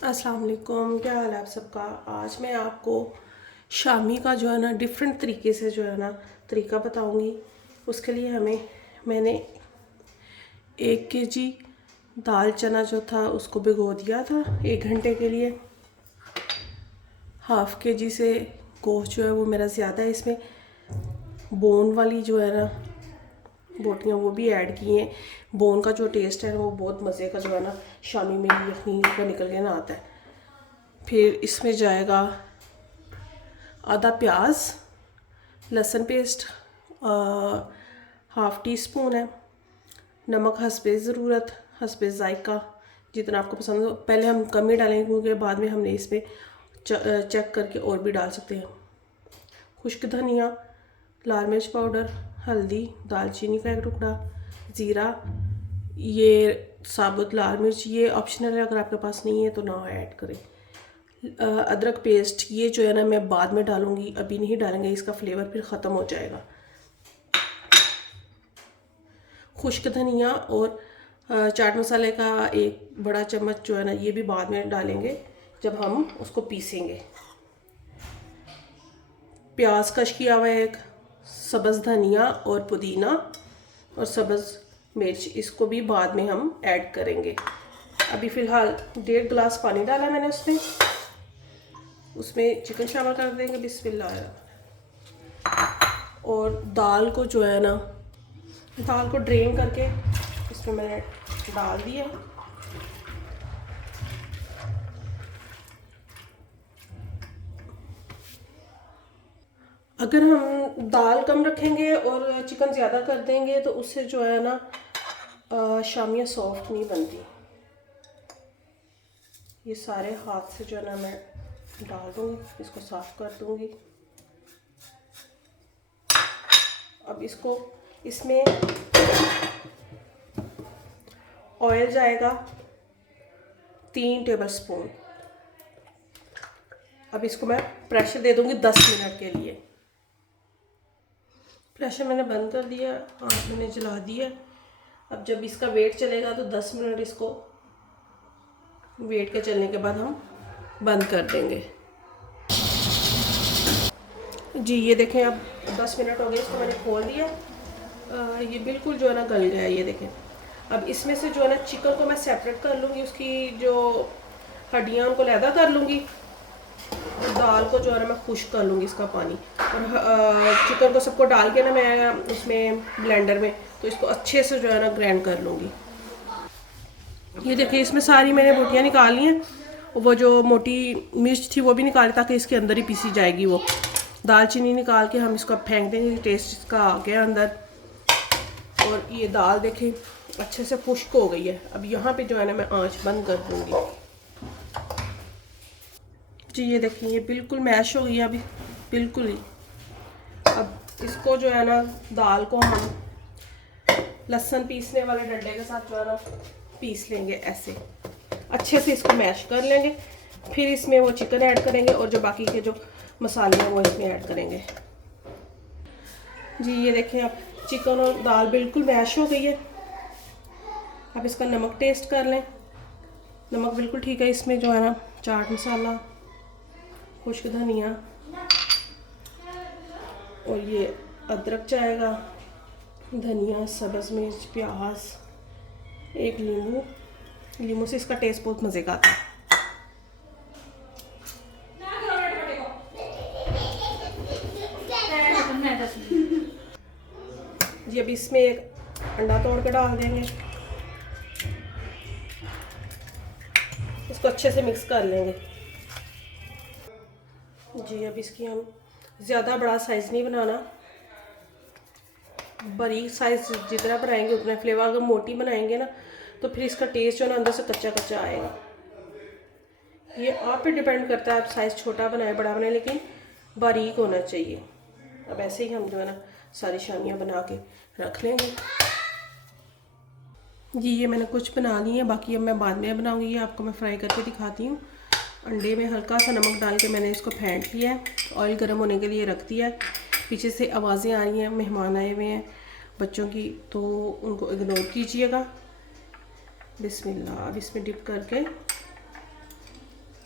अस्सलाम वालेकुम, क्या हाल है आप सबका। आज मैं आपको शामी का जो है ना डिफरेंट तरीके से जो है ना तरीका बताऊंगी। उसके लिए मैंने 1 kg दाल चना जो था उसको भिगो दिया था 1 घंटे के लिए। ½ kg से गोश्त जो है वो मेरा ज़्यादा है, इसमें बोन वाली जो है ना बोटियाँ वो भी ऐड की हैं। बोन का जो टेस्ट है वो बहुत मज़े का जो है ना शामी में यखनी का निकल के ना आता है। फिर इसमें जाएगा आधा प्याज, लहसुन पेस्ट, ½ टीस्पून है, नमक हस्बे ज़रूरत, हस्बे ज़ायका जितना आपको पसंद हो। पहले हम कम ही डालेंगे क्योंकि बाद में हमने इसमें चेक करके और भी डाल सकते हैं। खुश्क धनिया, लाल मिर्च पाउडर, हल्दी, दालचीनी का 1 टुकड़ा, ज़ीरा, ये साबुत लाल मिर्च ये ऑप्शनल है, अगर आपके पास नहीं है तो ना ऐड करें। अदरक पेस्ट ये जो है ना मैं बाद में डालूँगी, अभी नहीं डालेंगे, इसका फ्लेवर फिर ख़त्म हो जाएगा। खुश्क धनिया और चाट मसाले का 1 बड़ा चम्मच जो है ना ये भी बाद में डालेंगे जब हम उसको पीसेंगे। प्याज कश किया हुआ 1, सब्ज़ धनिया और पुदीना और सब्ज़ मिर्च, इसको भी बाद में हम ऐड करेंगे। अभी फ़िलहाल 1.5 गिलास पानी डाला मैंने उसमें चिकन शामिल कर देंगे। बिस्मिल्लाह। और दाल को जो है ना दाल को ड्रेन करके इसमें मैंने डाल दिया। अगर हम दाल कम रखेंगे और चिकन ज़्यादा कर देंगे तो उससे जो है ना शामियाँ सॉफ्ट नहीं बनती। ये सारे हाथ से जो है ना मैं डाल दूँगी, इसको साफ़ कर दूँगी। अब इसमें ऑयल जाएगा 3 टेबलस्पून। अब इसको मैं प्रेशर दे दूँगी 10 मिनट के लिए। प्रेशर मैंने बंद कर दिया, आँच मैंने जला दिया। अब जब इसका वेट चलेगा तो 10 मिनट इसको वेट के चलने के बाद हम बंद कर देंगे। जी ये देखें, अब 10 मिनट हो गए, इसको मैंने खोल दिया। ये बिल्कुल जो है ना गल गया, ये देखें। अब इसमें से जो है ना चिकन को मैं सेपरेट कर लूँगी, उसकी जो हड्डियाँ उनको लैदा कर लूँगी। दाल को जो है ना मैं खुश्क कर लूँगी इसका पानी, और चिकन को सबको डाल के ना मैं उसमें ब्लेंडर में तो इसको अच्छे से जो है ना ग्राइंड कर लूँगी। ये देखिए इसमें सारी मैंने बोटियाँ निकाल ली हैं, वो जो मोटी मिर्च थी वो भी निकाली ताकि इसके अंदर ही पीसी जाएगी। वो दालचीनी निकाल के हम इसको फेंक देंगे, टेस्ट इसका आ गया अंदर। और ये दाल देखें अच्छे से खुश्क हो गई है। अब यहाँ पे जो है ना मैं आँच बंद कर दूँगी। जी ये देखें ये बिल्कुल मैश हो गई है अभी, बिल्कुल ही। अब इसको जो है ना दाल को हम लहसुन पीसने वाले डंडे के साथ जो है ना पीस लेंगे, ऐसे अच्छे से इसको मैश कर लेंगे। फिर इसमें वो चिकन ऐड करेंगे और जो बाकी के जो मसाले हैं वो इसमें ऐड करेंगे। जी ये देखें अब चिकन और दाल बिल्कुल मैश हो गई है। अब इसका नमक टेस्ट कर लें। नमक बिल्कुल ठीक है। इसमें जो है ना चाट मसाला, खुश्क धनिया और ये अदरक जाएगा, धनिया, सब्ज़ मिर्च, प्याज, 1 नींबू से इसका टेस्ट बहुत मज़े का आता है। जी अब इसमें 1 अंडा तोड़ के डाल देंगे, इसको अच्छे से मिक्स कर लेंगे। जी अब इसकी हम ज़्यादा बड़ा साइज़ नहीं बनाना, बारीक साइज़ जितना बनाएंगे उतना फ्लेवर। अगर मोटी बनाएंगे ना तो फिर इसका टेस्ट जो है ना अंदर से कच्चा कच्चा आएगा। ये आप पे डिपेंड करता है, आप साइज़ छोटा बनाए बड़ा बनाए, लेकिन बारीक होना चाहिए। अब ऐसे ही हम जो है ना सारी शामियाँ बना के रख लेंगे। जी ये मैंने कुछ बना ली है, बाकी अब मैं बाद में बनाऊँगी। ये आपको मैं फ्राई करके दिखाती हूँ। अंडे में हल्का सा नमक डाल के मैंने इसको फेंट लिया है, ऑयल गर्म होने के लिए रख दिया है। पीछे से आवाज़ें आ रही हैं, मेहमान आए हुए हैं बच्चों की, तो उनको इग्नोर कीजिएगा। बिस्मिल्लाह। अब इसमें डिप करके